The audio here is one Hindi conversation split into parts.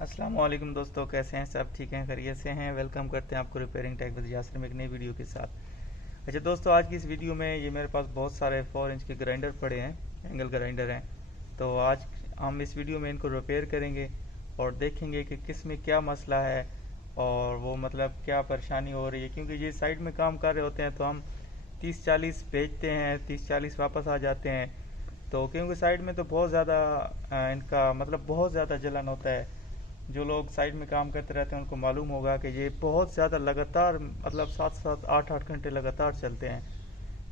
अस्सलाम वालेकुम दोस्तों, कैसे हैं? सब ठीक हैं, खैरियत से हैं। वेलकम करते हैं आपको रिपेयरिंग टेक विद यासिर में एक नई वीडियो के साथ। अच्छा दोस्तों, आज की इस वीडियो में ये मेरे पास बहुत सारे 4 इंच के ग्राइंडर पड़े हैं, एंगल ग्राइंडर हैं। तो आज हम इस वीडियो में इनको रिपेयर करेंगे और देखेंगे कि किस में क्या मसला है और वो मतलब क्या परेशानी हो रही है। क्योंकि ये साइड में काम कर रहे होते हैं तो हम 30-40 भेजते हैं, 30-40 वापस आ जाते हैं। तो क्योंकि साइड में तो बहुत ज़्यादा इनका मतलब बहुत ज़्यादा जलन होता है। जो लोग साइड में काम करते रहते हैं उनको मालूम होगा कि ये बहुत ज़्यादा लगातार मतलब 7-8 घंटे लगातार चलते हैं।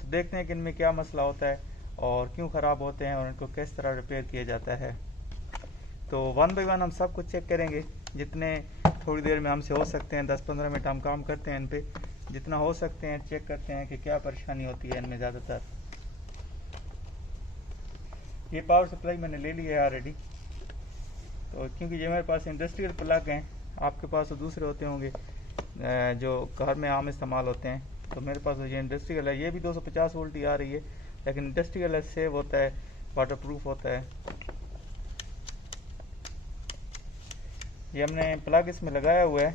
तो देखते हैं कि इनमें क्या मसला होता है और क्यों ख़राब होते हैं और इनको किस तरह रिपेयर किया जाता है। तो वन बाई वन हम सब कुछ चेक करेंगे, जितने थोड़ी देर में हमसे हो सकते हैं। 10-15 मिनट हम काम करते हैं इन पे, जितना हो सकते हैं चेक करते हैं कि क्या परेशानी होती है इनमें ज़्यादातर। ये पावर सप्लाई मैंने ले लिया है ऑलरेडी। तो क्योंकि ये मेरे पास इंडस्ट्रियल प्लग हैं, आपके पास तो दूसरे होते होंगे जो घर में आम इस्तेमाल होते हैं। तो मेरे पास ये इंडस्ट्रियल है, ये भी 250 वोल्ट ही आ रही है, लेकिन इंडस्ट्रियल है, सेव होता है, वाटर प्रूफ होता है। ये हमने प्लग इसमें लगाया हुआ है,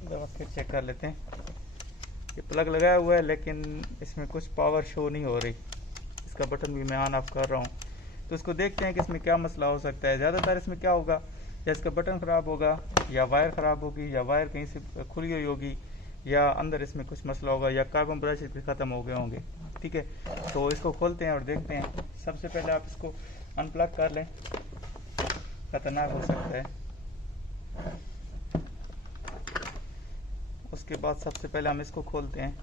तो फिर चेक कर लेते हैं। ये प्लग लगाया हुआ है लेकिन इसमें कुछ पावर शो नहीं हो रही। इसका बटन भी मैं ऑन ऑफ कर रहा हूँ, तो इसको देखते हैं कि इसमें क्या मसला हो सकता है। ज़्यादातर इसमें क्या होगा, या इसका बटन ख़राब होगा, या वायर ख़राब होगी, या वायर कहीं से खुली हुई होगी, या अंदर इसमें कुछ मसला होगा, या कार्बन ब्रश भी ख़त्म हो गए होंगे। ठीक है, तो इसको खोलते हैं और देखते हैं। सबसे पहले आप इसको अनप्लग कर लें, ख़तरनाक हो सकता है। उसके बाद सबसे पहले हम इसको खोलते हैं।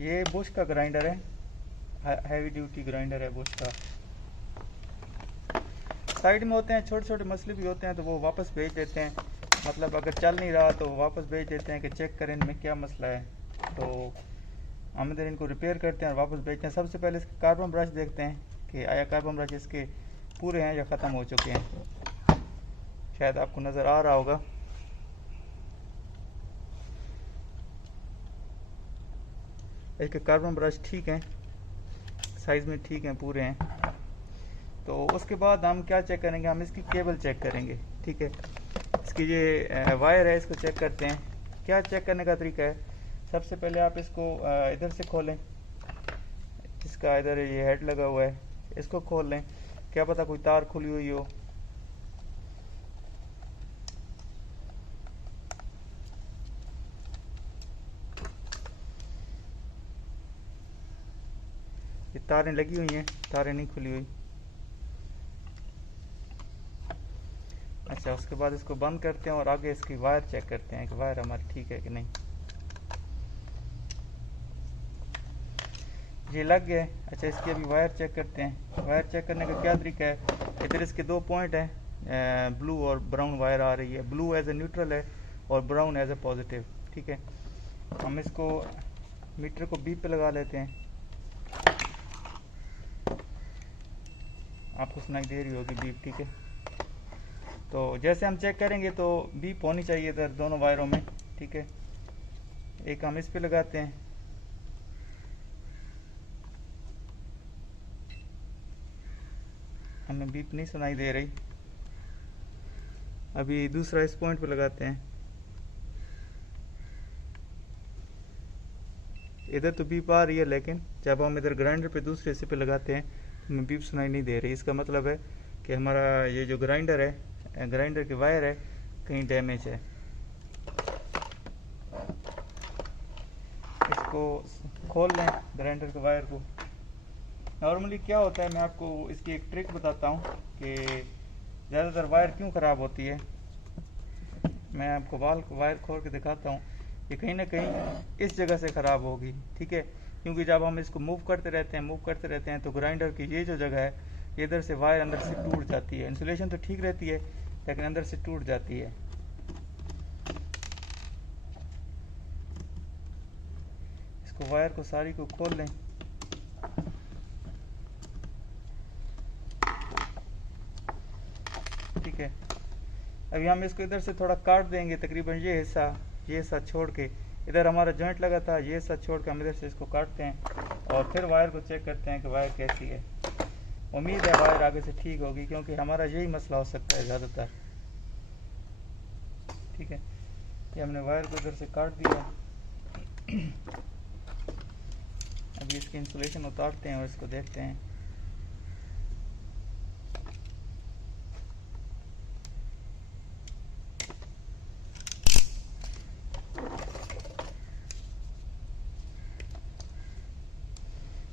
ये बुश का ग्राइंडर है, हैवी ड्यूटी ग्राइंडर है बुश का। साइड में होते हैं छोटे छोटे मसले भी होते हैं तो वो वापस भेज देते हैं, मतलब अगर चल नहीं रहा तो वापस भेज देते हैं कि चेक करें इनमें क्या मसला है। तो हम इधर इनको रिपेयर करते हैं और वापस भेजते हैं। सबसे पहले इसके कार्बन ब्रश देखते हैं कि आया कार्बन ब्रश इसके पूरे हैं या ख़त्म हो चुके हैं। शायद आपको नज़र आ रहा होगा, इसके कार्बन ब्रश ठीक हैं, साइज़ में ठीक हैं, पूरे हैं। तो उसके बाद हम क्या चेक करेंगे, हम इसकी केबल चेक करेंगे। ठीक है, इसकी ये वायर है, इसको चेक करते हैं। क्या चेक करने का तरीका है, सबसे पहले आप इसको इधर से खोलें, इसका इधर ये हेड लगा हुआ है, इसको खोल लें। क्या पता कोई तार खुली हुई हो। ये तारें लगी हुई हैं, तारें नहीं खुली हुई। अच्छा, उसके बाद इसको बंद करते हैं और आगे इसकी वायर चेक करते हैं कि वायर हमारी ठीक है कि नहीं। ये लग गए। अच्छा, इसकी अभी वायर चेक करते हैं। वायर चेक करने का क्या तरीका है, इधर इसके 2 पॉइंट हैं, ब्लू और ब्राउन वायर आ रही है। ब्लू एज ए न्यूट्रल है और ब्राउन एज ए पॉजिटिव। ठीक है, हम इसको मीटर को बी पे लगा लेते हैं। आपको सुनाई दे रही होगी बीप। ठीक है, तो जैसे हम चेक करेंगे तो बीप होनी चाहिए इधर दोनों वायरों में। ठीक है, एक हम इस पे लगाते हैं, हमें बीप नहीं सुनाई दे रही। अभी दूसरा इस पॉइंट पे लगाते हैं, इधर तो बीप आ रही है, लेकिन जब हम इधर ग्राइंडर पे दूसरे हिस्से पे लगाते हैं तो हमें बीप सुनाई नहीं दे रही। इसका मतलब है कि हमारा ये जो ग्राइंडर है, ग्राइंडर की वायर है, कहीं डैमेज है। इसको खोल लें ग्राइंडर के वायर को। नॉर्मली क्या होता है, मैं आपको इसकी एक ट्रिक बताता हूँ कि ज़्यादातर वायर क्यों ख़राब होती है। मैं आपको वायर खोल के दिखाता हूँ। ये कहीं ना कहीं इस जगह से ख़राब होगी। ठीक है, क्योंकि जब हम इसको मूव करते रहते हैं तो ग्राइंडर की ये जो जगह है, ये इधर से वायर अंदर से टूट जाती है। इंसुलेशन तो ठीक रहती है लेकिन अंदर से टूट जाती है। इसको वायर को सारी को खोल लें। ठीक है, अभी हम इसको इधर से थोड़ा काट देंगे, तकरीबन ये हिस्सा छोड़ के। इधर हमारा जॉइंट लगा था, ये हिस्सा छोड़ के हम इधर से इसको काटते हैं और फिर वायर को चेक करते हैं कि वायर कैसी है। उम्मीद है वायर आगे से ठीक होगी, क्योंकि हमारा यही मसला हो सकता है ज़्यादातर। ठीक है, ये हमने वायर को इधर से काट दिया। अभी इसकी इंसुलेशन उतारते हैं और इसको देखते हैं।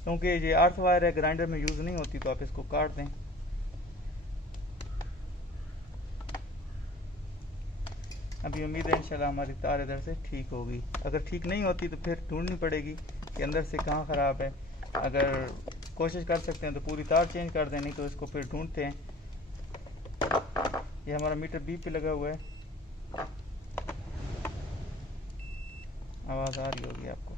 क्योंकि ये अर्थ वायर है, ग्राइंडर में यूज़ नहीं होती, तो आप इसको काट दें। अभी उम्मीद है इंशाल्लाह हमारी तार इधर से ठीक होगी। अगर ठीक नहीं होती तो फिर ढूंढनी पड़ेगी कि अंदर से कहाँ ख़राब है। अगर कोशिश कर सकते हैं तो पूरी तार चेंज कर दें, नहीं तो इसको फिर ढूंढते हैं। ये हमारा मीटर बी पे लगा हुआ है, आवाज़ आ रही होगी आपको।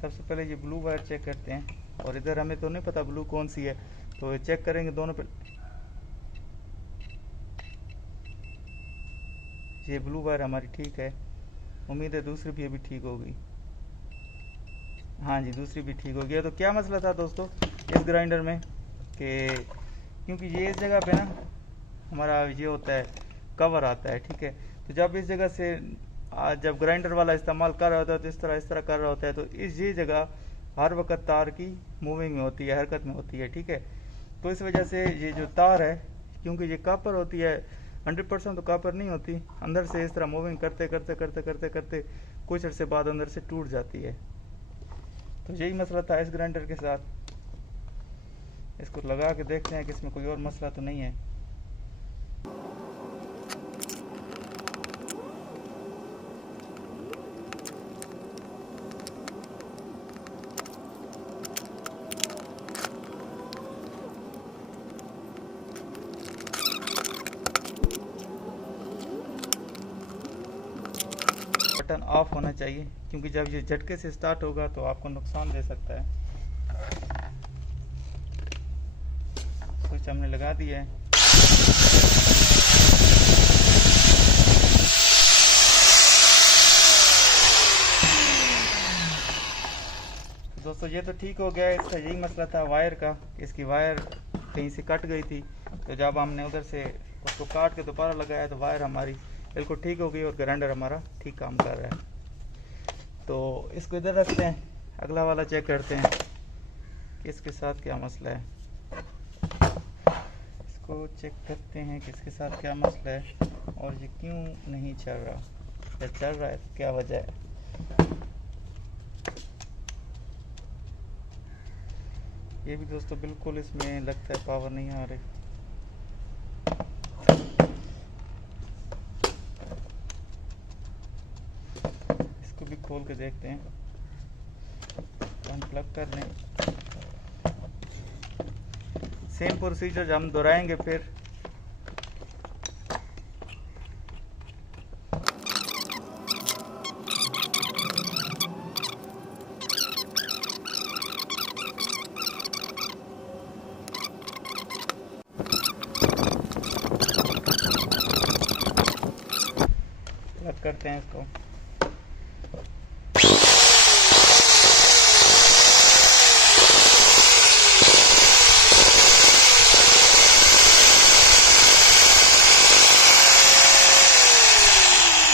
सबसे पहले ये ब्लू वायर चेक करते हैं, और इधर हमें तो नहीं पता ब्लू कौन सी है, तो चेक करेंगे दोनों पे। ये ब्लू वायर हमारी ठीक है, उम्मीद है दूसरी भी अभी ठीक होगी। हाँ जी, दूसरी भी ठीक हो गया। तो क्या मसला था दोस्तों इस ग्राइंडर में कि क्योंकि ये इस जगह पे ना हमारा ये होता है कवर आता है, ठीक है। तो जब इस जगह से जब ग्राइंडर वाला इस्तेमाल कर रहा होता है तो इस तरह कर रहा होता है, तो ये जगह हर वक्त तार की मूविंग में होती है, हरकत में होती है, ठीक है। तो इस वजह से ये जो तार है, क्योंकि ये कापर होती है, 100% तो कापर नहीं होती, अंदर से इस तरह मूविंग करते करते करते करते करते कुछ अर्से बाद अंदर से टूट जाती है। तो यही मसला था इस ग्राइंडर के साथ। इसको लगा के देखते हैं कि इसमें कोई और मसला तो नहीं है। बटन ऑफ होना चाहिए, क्योंकि जब ये झटके से स्टार्ट होगा तो आपको नुकसान दे सकता है। स्विच हमने लगा दिया है। दोस्तों ये तो ठीक हो गया। इसका यही मसला था वायर का, इसकी वायर कहीं से कट गई थी, तो जब हमने उधर से उसको काट के दोबारा लगाया तो वायर हमारी बिल्कुल ठीक हो गई और ग्राइंडर हमारा ठीक काम कर रहा है। तो इसको इधर रखते हैं, अगला वाला चेक करते हैं कि इसके साथ क्या मसला है। इसको चेक करते हैं कि इसके साथ क्या मसला है और ये क्यों नहीं चल रहा, या चल रहा है तो क्या वजह है। ये भी दोस्तों बिल्कुल इसमें लगता है पावर नहीं आ रही। इसको भी खोल के देखते हैं, अनप्लग कर लें। सेम प्रोसीजर हम दोहराएंगे फिर। प्लग करते हैं इसको।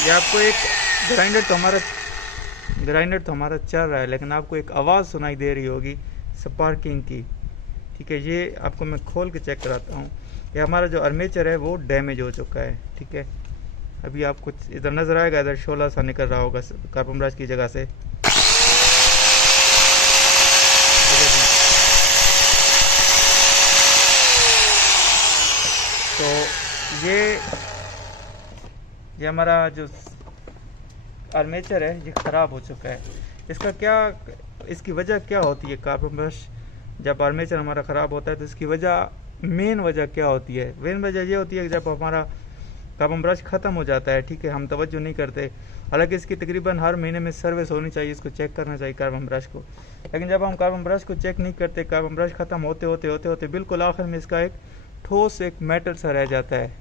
ये आपको एक ग्राइंडर तो हमारा चल रहा है, लेकिन आपको एक आवाज़ सुनाई दे रही होगी स्पार्किंग की, ठीक है। ये आपको मैं खोल के चेक कराता हूँ। ये हमारा जो आर्मेचर है वो डैमेज हो चुका है, ठीक है। अभी आपको इधर नज़र आएगा, इधर शोला सा निकल रहा होगा कार्बन ब्रश की जगह से। तो ये हमारा जो आर्मेचर है ये ख़राब हो चुका है। इसकी वजह क्या होती है? कार्बन ब्रश जब आर्मेचर हमारा ख़राब होता है तो इसकी मेन वजह क्या होती है? मेन वजह ये होती है कि जब हमारा कार्बन ब्रश ख़त्म हो जाता है, ठीक है, हम तवज्जो नहीं करते। हालांकि इसकी तकरीबन हर महीने में सर्विस होनी चाहिए, इसको चेक करना चाहिए कार्बन ब्रश को। लेकिन जब हम कार्बन ब्रश को चेक नहीं करते, कार्बन ब्रश ख़त्म होते होते बिल्कुल आखिर में इसका एक ठोस एक मेटल सा रह जाता है।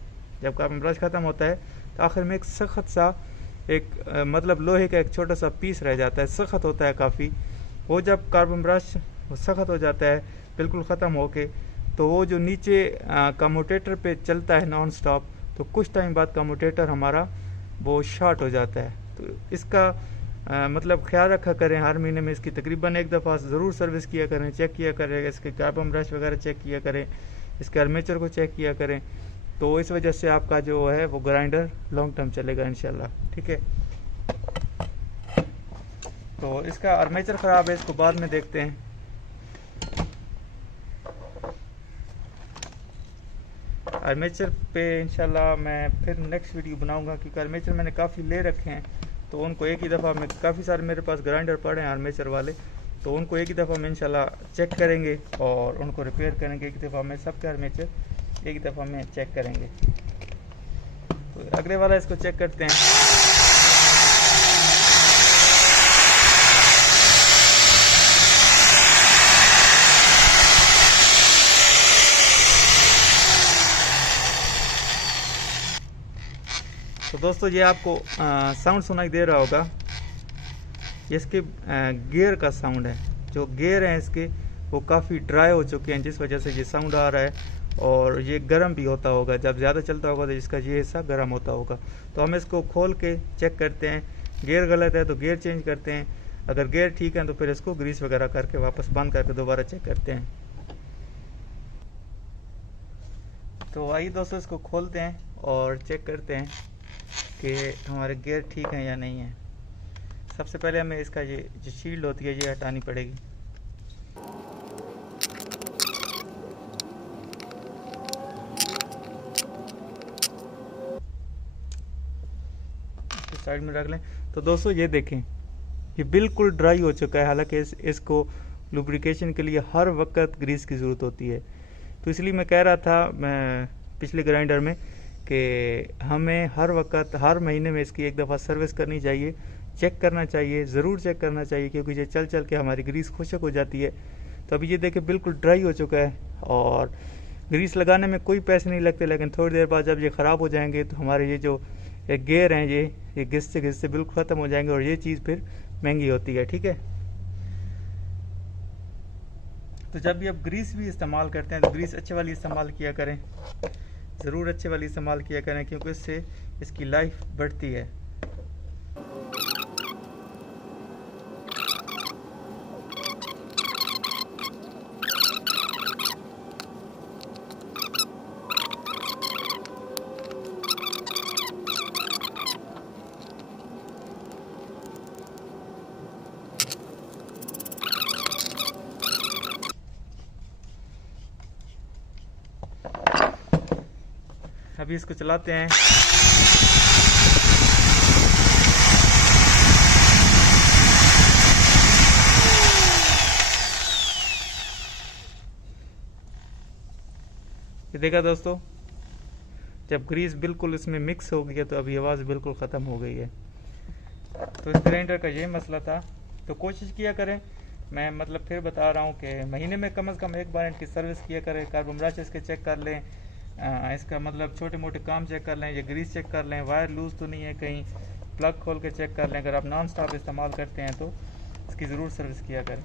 जब कार्बन ब्रश ख़त्म होता है तो आखिर में एक सख्त सा मतलब लोहे का एक छोटा सा पीस रह जाता है, सख्त होता है काफ़ी। वो जब कार्बन ब्रश सख्त हो जाता है बिल्कुल ख़त्म होके, तो वो जो नीचे कम्यूटेटर पे चलता है नॉन स्टॉप, तो कुछ टाइम बाद कम्यूटेटर हमारा वो शॉर्ट हो जाता है। तो इसका मतलब ख्याल रखा करें, हर महीने में इसकी तकरीबन एक दफ़ा ज़रूर सर्विस किया करें, चेक किया करें, इसके कार्बन ब्रश वगैरह चेक किया करें, इसके आर्मेचर को चेक किया करें। तो इस वजह से आपका जो है वो ग्राइंडर लॉन्ग टर्म चलेगा इंशाल्लाह, ठीक है। तो इसका आर्मेचर ख़राब है, इसको बाद में देखते हैं। आर्मेचर पे इंशाल्लाह मैं फिर नेक्स्ट वीडियो बनाऊंगा, क्योंकि आर्मेचर मैंने काफ़ी ले रखे हैं, तो उनको एक ही दफ़ा में, काफ़ी सारे मेरे पास ग्राइंडर पड़े हैं आर्मेचर वाले, तो उनको एक ही दफ़ा में इंशाल्लाह चेक करेंगे और उनको रिपेयर करेंगे। एक दफ़ा में सबके आर्मेचर एक दफ़ा में चेक करेंगे। तो अगले वाला इसको चेक करते हैं। तो दोस्तों ये आपको साउंड सुनाई दे रहा होगा, ये इसके गियर का साउंड है। जो गियर हैं इसके वो काफ़ी ड्राई हो चुके हैं, जिस वजह से ये साउंड आ रहा है। और ये गर्म भी होता होगा, जब ज़्यादा चलता होगा तो इसका ये हिस्सा गर्म होता होगा। तो हम इसको खोल के चेक करते हैं, गियर गलत है तो गियर चेंज करते हैं, अगर गियर ठीक है तो फिर इसको ग्रीस वगैरह करके वापस बंद करके दोबारा चेक करते हैं। तो आइए दोस्तों इसको खोलते हैं और चेक करते हैं कि हमारे गियर ठीक हैं या नहीं है। सबसे पहले हमें इसका ये जो शील्ड होती है ये हटानी पड़ेगी। इसको साइड में रख लें। तो दोस्तों ये देखें, ये बिल्कुल ड्राई हो चुका है। हालांकि इसको लुब्रिकेशन के लिए हर वक्त ग्रीस की ज़रूरत होती है। तो इसलिए मैं कह रहा था मैं पिछले ग्राइंडर में कि हमें हर वक्त, हर महीने में इसकी एक दफ़ा सर्विस करनी चाहिए, चेक करना चाहिए, ज़रूर चेक करना चाहिए, क्योंकि ये चल चल के हमारी ग्रीस खुशक हो जाती है। तो अभी ये देखिए बिल्कुल ड्राई हो चुका है और ग्रीस लगाने में कोई पैसे नहीं लगते, लेकिन थोड़ी देर बाद जब ये ख़राब हो जाएंगे तो हमारे ये जो गियर हैं ये घिसते बिल्कुल ख़त्म हो जाएंगे और ये चीज़ फिर महंगी होती है, ठीक है। तो जब भी आप ग्रीस भी इस्तेमाल करते हैं तो ग्रीस अच्छे वाली इस्तेमाल किया करें, ज़रूर अच्छे वाली इस्तेमाल किया करें, क्योंकि इससे इसकी लाइफ बढ़ती है। अभी इसको चलाते हैं। ये देखा दोस्तों, जब ग्रीस बिल्कुल इसमें मिक्स हो गई है तो अभी आवाज़ बिल्कुल ख़त्म हो गई है। तो इस ग्राइंडर का यही मसला था। तो कोशिश किया करें, मैं मतलब फिर बता रहा हूँ कि महीने में कम से कम एक बार इनकी सर्विस किया करें, कार्बन ब्रश इसके चेक कर लें, इसका मतलब छोटे मोटे काम चेक कर लें, ये ग्रीस चेक कर लें, वायर लूज़ तो नहीं है कहीं, प्लग खोल के चेक कर लें। अगर आप नॉन स्टॉप इस्तेमाल करते हैं तो इसकी ज़रूर सर्विस किया करें।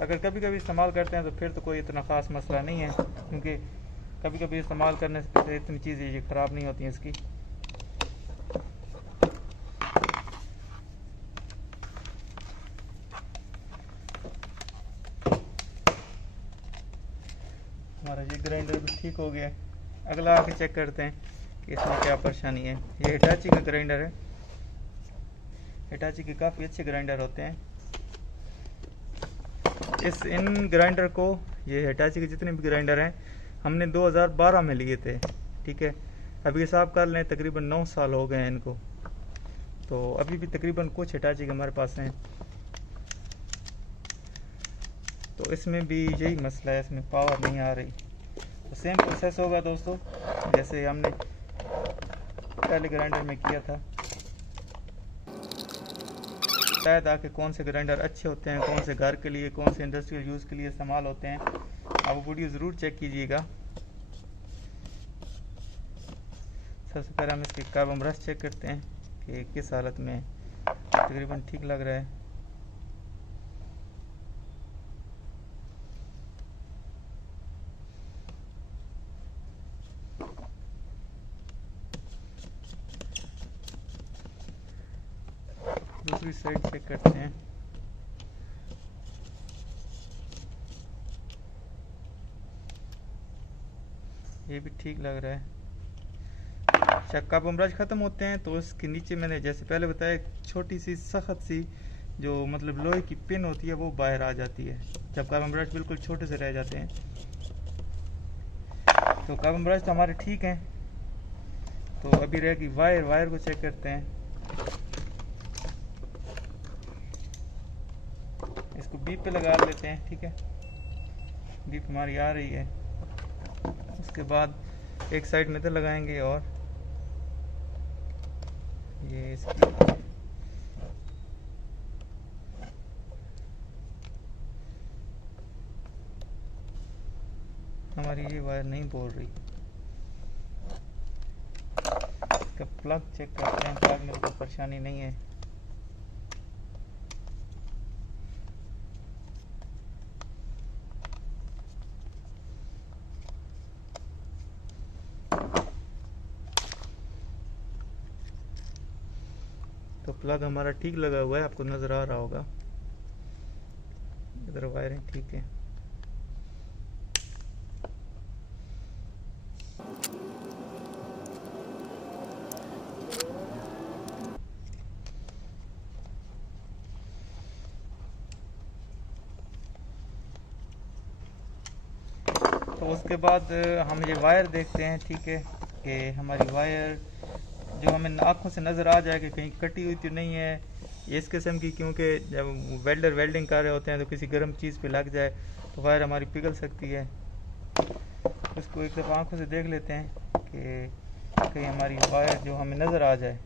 अगर कभी कभी इस्तेमाल करते हैं तो फिर तो कोई इतना ख़ास मसला नहीं है, क्योंकि कभी कभी इस्तेमाल करने से इतनी चीज़ें ये ख़राब नहीं होती हैं इसकी। हमारा ये ग्राइंडर भी ठीक हो गया। अगला आके चेक करते हैं कि इसमें क्या परेशानी है। ये हिटाची का ग्राइंडर है। हिटाची के काफ़ी अच्छे ग्राइंडर होते हैं। इन ग्राइंडर को, ये हिटाची के जितने भी ग्राइंडर हैं हमने 2012 में लिए थे, ठीक है। अभी हिसाब कर लें तकरीबन 9 साल हो गए हैं इनको। तो अभी भी तकरीबन कुछ हिटाची के हमारे पास हैं। तो इसमें भी यही मसला है, इसमें पावर नहीं आ रही। तो सेम प्रोसेस होगा दोस्तों जैसे हमने पहले ग्राइंडर में किया था। शायद आके कौन से ग्राइंडर अच्छे होते हैं, कौन से घर के लिए, कौन से इंडस्ट्रियल यूज़ के लिए इस्तेमाल होते हैं, आप वो वीडियो ज़रूर चेक कीजिएगा। सबसे पहले हम इसकी कार्बन ब्रश चेक करते हैं कि किस हालत में है। तकरीबन ठीक लग रहा है। दूसरी साइड चेक करते हैं। ये भी ठीक लग रहा है। चक्का बम ब्रश ख़त्म होते हैं तो इसके नीचे मैंने जैसे पहले बताया छोटी सी सख्त सी जो मतलब लोहे की पिन होती है वो बाहर आ जाती है जब कार्बन ब्रश बिल्कुल छोटे से रह जाते हैं। तो कार्बन ब्रश तो हमारे ठीक हैं। तो अभी रहेगी वायर को चेक करते हैं। इसको बीप पे लगा लेते हैं, ठीक है, बीप हमारी आ रही है। उसके बाद एक साइड में तो लगाएंगे और ये इसकी हमारी ये वायर नहीं बोल रही। इसका प्लग चेक करते हैं, प्लग में कोई परेशानी नहीं है। तो प्लग हमारा ठीक लगा हुआ है, आपको नज़र आ रहा होगा। इधर वायरिंग ठीक है। तो उसके बाद हम ये वायर देखते हैं, ठीक है, कि हमारी वायर जो हमें आँखों से नज़र आ जाए कि कहीं कटी हुई तो नहीं है इस किस्म की, क्योंकि जब वेल्डर वेल्डिंग कर रहे होते हैं तो किसी गर्म चीज़ पे लग जाए तो वायर हमारी पिघल सकती है। उसको एक दफ़ा आँखों से देख लेते हैं कि कहीं हमारी वायर जो हमें नज़र आ जाए।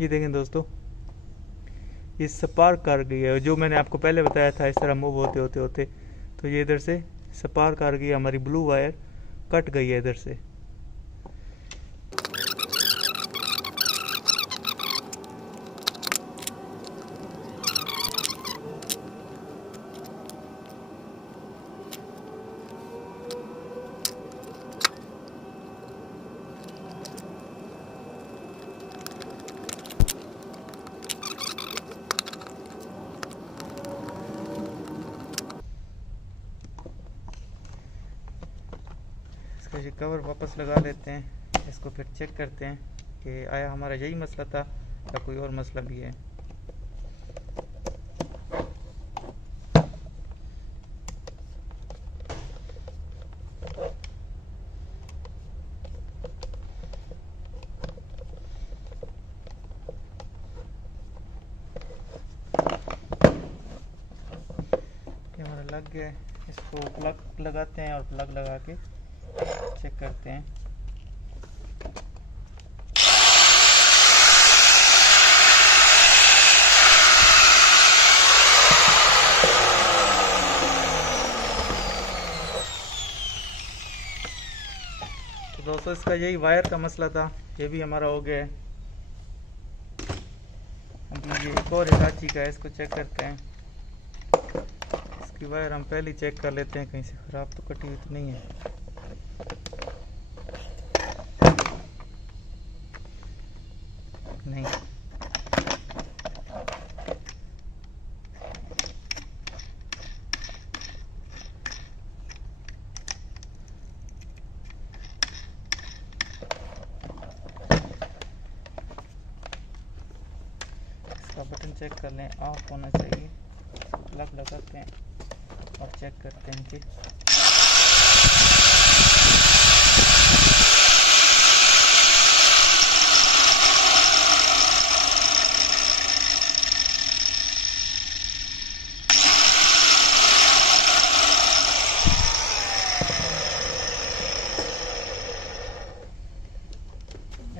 ये देखें दोस्तों, ये स्पार्क कर गई है। जो मैंने आपको पहले बताया था इस तरह मूव होते तो ये इधर से स्पार्क कर गई, हमारी ब्लू वायर कट गई है इधर से। ये कवर वापस लगा लेते हैं। इसको फिर चेक करते हैं कि आया हमारा यही मसला था या कोई और मसला भी है। हमारा लग गया, इसको प्लग लगाते हैं और प्लग लगा के चेक करते हैं। तो दोस्तों इसका यही वायर का मसला था, ये भी हमारा हो गया है। अभी ये एक और हिटाची का है, इसको चेक करते हैं। इसकी वायर हम पहले चेक कर लेते हैं कहीं से ख़राब तो कटी हुई तो नहीं है। नहीं, इसका बटन चेक कर लें, ऑफ होना चाहिए। प्लग लगाते हैं और चेक करते हैं कि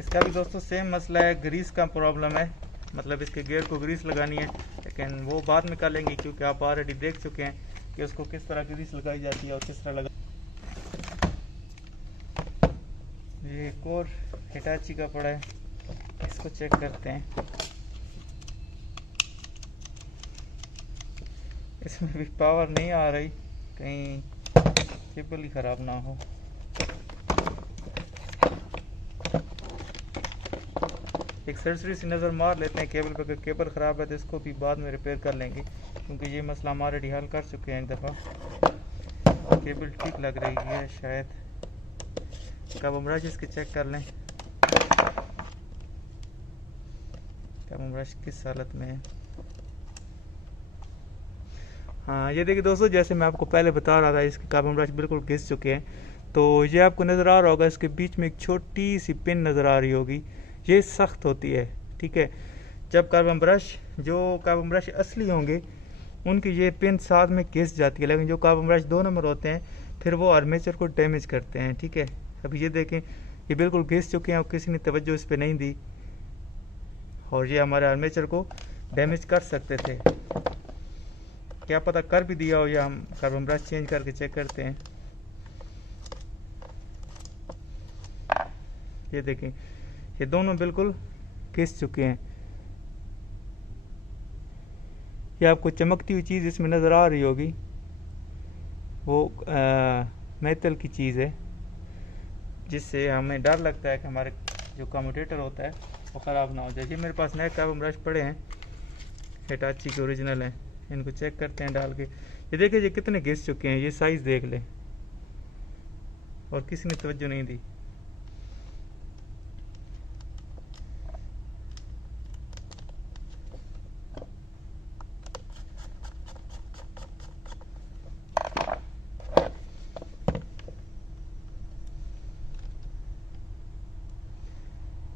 इसका भी दोस्तों सेम मसला है, ग्रीस का प्रॉब्लम है। मतलब इसके गियर को ग्रीस लगानी है, लेकिन वो बाद में कर लेंगे क्योंकि आप ऑलरेडी देख चुके हैं कि उसको किस तरह ग्रीस लगाई जाती है और किस तरह लगा। ये एक और हिटाची का पड़ा है, इसको चेक करते हैं। इसमें भी पावर नहीं आ रही, कहीं केबल ही ख़राब ना हो। एक सरसरी सी नज़र मार लेते हैं केबल पर। अगर केबल ख़राब है तो इसको भी बाद में रिपेयर कर लेंगे, क्योंकि ये मसला हम ऑलरेडी हल कर चुके हैं एक दफ़ा। केबल ठीक लग रही है शायद। कब हम ब्रश इसके चेक कर लें, कब हम ब्रश किस हालत में है। हाँ ये देखिए दोस्तों, जैसे मैं आपको पहले बता रहा था, इसके कार्बन ब्रश बिल्कुल घिस चुके हैं। तो ये आपको नज़र आ रहा होगा, इसके बीच में एक छोटी सी पिन नज़र आ रही होगी, ये सख्त होती है। ठीक है, जब कार्बन ब्रश असली होंगे उनकी ये पिन साथ में घिस जाती है, लेकिन जो कार्बन ब्रश 2 नंबर होते हैं फिर वो आर्मेचर को डैमेज करते हैं। ठीक है, अभी ये देखें ये बिल्कुल घिस चुके हैं और किसी ने तवज्जो इस पर नहीं दी, और ये हमारे आर्मेचर को डैमेज कर सकते थे। क्या पता कर भी दिया हो, या हम कार्बन ब्रश चेंज करके चेक करते हैं। ये देखें ये दोनों बिल्कुल घिस चुके हैं। ये आपको चमकती हुई चीज़ इसमें नज़र आ रही होगी, वो मेटल की चीज़ है, जिससे हमें डर लगता है कि हमारे जो कम्यूटेटर होता है वो ख़राब ना हो जाए। ये मेरे पास नए कार्बन ब्रश पड़े हैं, हिटाची के ओरिजिनल हैं, इनको चेक करते हैं डाल के। ये देखिए ये कितने घिस चुके हैं, ये साइज़ देख लें, और किसी ने तवज्जो नहीं दी।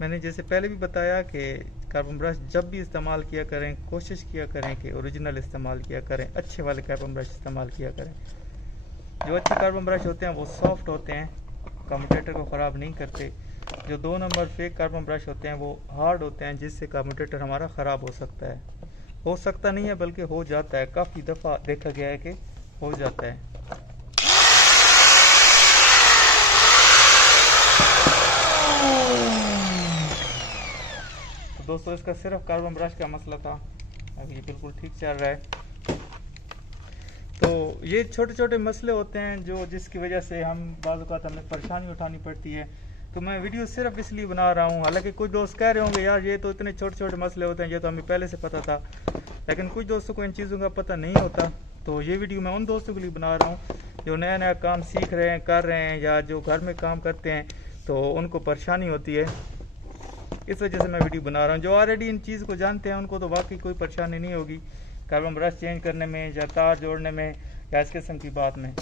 मैंने जैसे पहले भी बताया कि कार्बन ब्रश जब भी इस्तेमाल किया करें, कोशिश किया करें कि ओरिजिनल इस्तेमाल किया करें, अच्छे वाले कार्बन ब्रश इस्तेमाल किया करें। जो अच्छे कार्बन ब्रश होते हैं वो सॉफ्ट होते हैं, कम्यूटेटर को ख़राब नहीं करते। जो 2 नंबर फेक कार्बन ब्रश होते हैं वो हार्ड होते हैं, जिससे कम्यूटेटर हमारा ख़राब हो सकता है। हो सकता नहीं है बल्कि हो जाता है, काफ़ी दफ़ा देखा गया है कि हो जाता है। दोस्तों इसका सिर्फ कार्बन ब्रश का मसला था, अभी ये बिल्कुल ठीक चल रहा है। तो ये छोटे छोटे मसले होते हैं जो जिसकी वजह से हम बाज़ औक़ात हमें परेशानी उठानी पड़ती है। तो मैं वीडियो सिर्फ इसलिए बना रहा हूँ। हालांकि कुछ दोस्त कह रहे होंगे यार ये तो इतने छोटे छोटे मसले होते हैं, ये तो हमें पहले से पता था, लेकिन कुछ दोस्तों को इन चीज़ों का पता नहीं होता। तो ये वीडियो मैं उन दोस्तों के लिए बना रहा हूँ जो नया नया काम सीख रहे हैं, कर रहे हैं, या जो घर में काम करते हैं तो उनको परेशानी होती है, इस वजह से मैं वीडियो बना रहा हूँ। जो ऑलरेडी इन चीज़ को जानते हैं उनको तो वाकई कोई परेशानी नहीं होगी कार्बन ब्रश चेंज करने में, या तार जोड़ने में, या इस किस्म की बात में।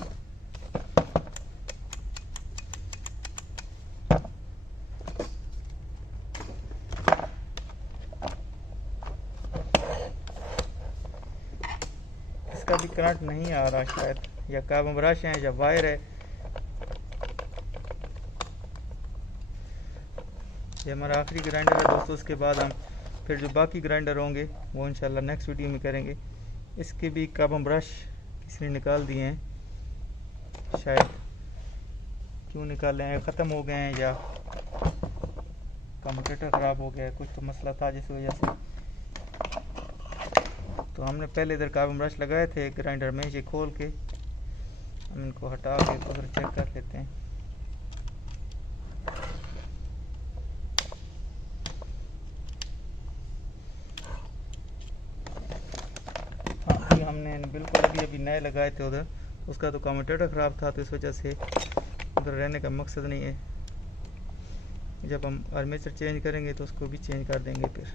इसका भी करंट नहीं आ रहा शायद, या कार्बन ब्रश है या वायर है। ये हमारा आखिरी ग्राइंडर है दोस्तों, उसके बाद हम फिर जो बाकी ग्राइंडर होंगे वो इंशाल्लाह नेक्स्ट वीडियो में करेंगे। इसके भी कार्बन ब्रश किसी ने निकाल दिए हैं शायद, क्यों निकाले हैं, ख़त्म हो गए हैं या कम्यूटेटर ख़राब हो गया है, कुछ तो मसला था जिस वजह से। तो हमने पहले इधर कार्बन ब्रश लगाए थे ग्राइंडर में, ये खोल के हम इनको हटा के उधर चेक कर लेते हैं। हमने बिल्कुल अभी नए लगाए थे उधर, उसका तो कम्यूटेटर ख़राब था, तो इस वजह से उधर रहने का मकसद नहीं है। जब हम आर्मेचर चेंज करेंगे तो उसको भी चेंज कर देंगे फिर।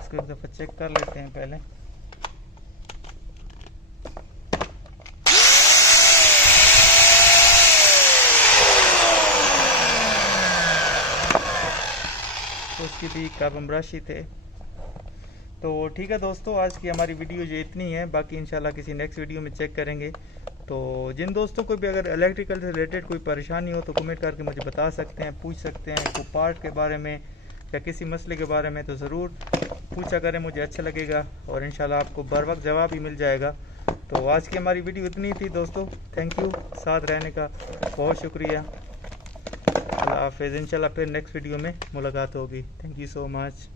इसको एक दफ़ा चेक कर लेते हैं पहले। तो उसकी भी कार्बन ब्रश ही थे। तो ठीक है दोस्तों, आज की हमारी वीडियो ये इतनी है, बाकी इंशाल्लाह किसी नेक्स्ट वीडियो में चेक करेंगे। तो जिन दोस्तों को भी अगर इलेक्ट्रिकल से रिलेटेड कोई परेशानी हो तो कमेंट करके मुझे बता सकते हैं, पूछ सकते हैं, कोई पार्ट के बारे में या किसी मसले के बारे में, तो ज़रूर पूछा करें, मुझे अच्छा लगेगा और इंशाल्लाह आपको बर वक्त जवाब ही मिल जाएगा। तो आज की हमारी वीडियो इतनी थी दोस्तों, थैंक यू साथ रहने का, बहुत शुक्रिया। अल्लाह हाफ़िज़, इंशाल्लाह फिर नेक्स्ट वीडियो में मुलाकात होगी। Thank you so much.